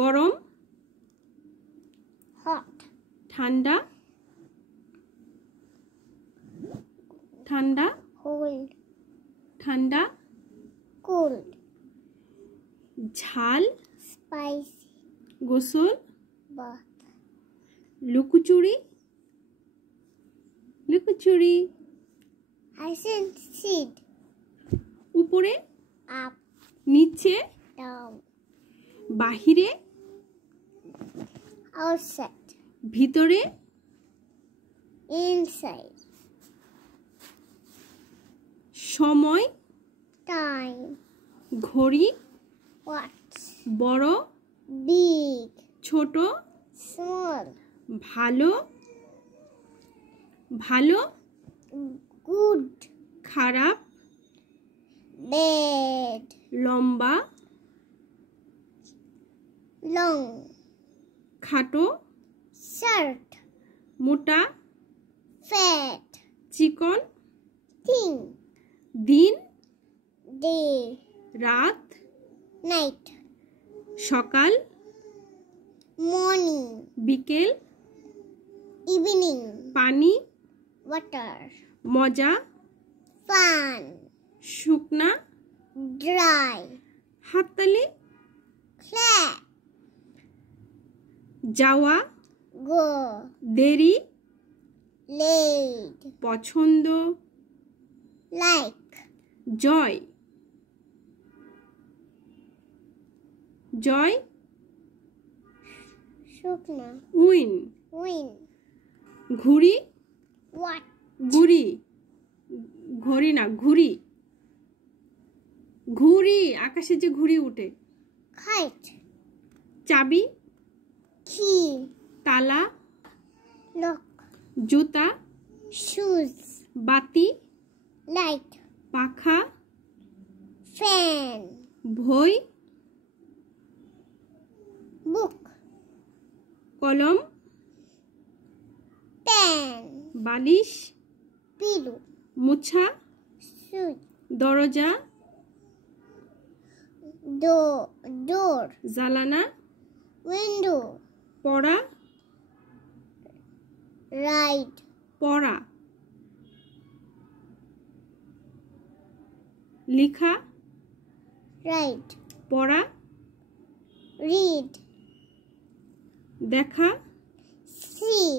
গরম hot, ঠান্ডা ঠান্ডা cold, ঠান্ডা cold, ঝাল spicy, গোসল bath, লুকোচুরি লুকোচুরি hyacinth seed, উপরে up, নিচে down, বাহিরে outside, ভিতরে inside, সময় time, ঘড়ি watch, বড় big, ছোট small, ভালো ভালো good, খারাপ bad, লম্বা long, খাটো short, মোটা fat, চিকন thin, দিন day, রাত night, সকাল morning, বিকেল evening, পানি water, মজা fun, শুকনা dry, হাততালি clap, যাওয়া go, দেরি late, পছন্দ like, জয় জয় shukna, উইন win, ঘুড়ি what, ঘুড়ি ঘড়ি না ঘুড়ি ঘুড়ি আকাশে যে ঘুড়ি উঠে kite, চাবি key, তালা lock, জুতা shoes, বাতি light, পাখা fan, বই book, কলম pen, বালিশ pillow, মুছা switch, দরজা door, জালানা window, পড়া ride, পড়া লিখা write, পড়া read, দেখা see,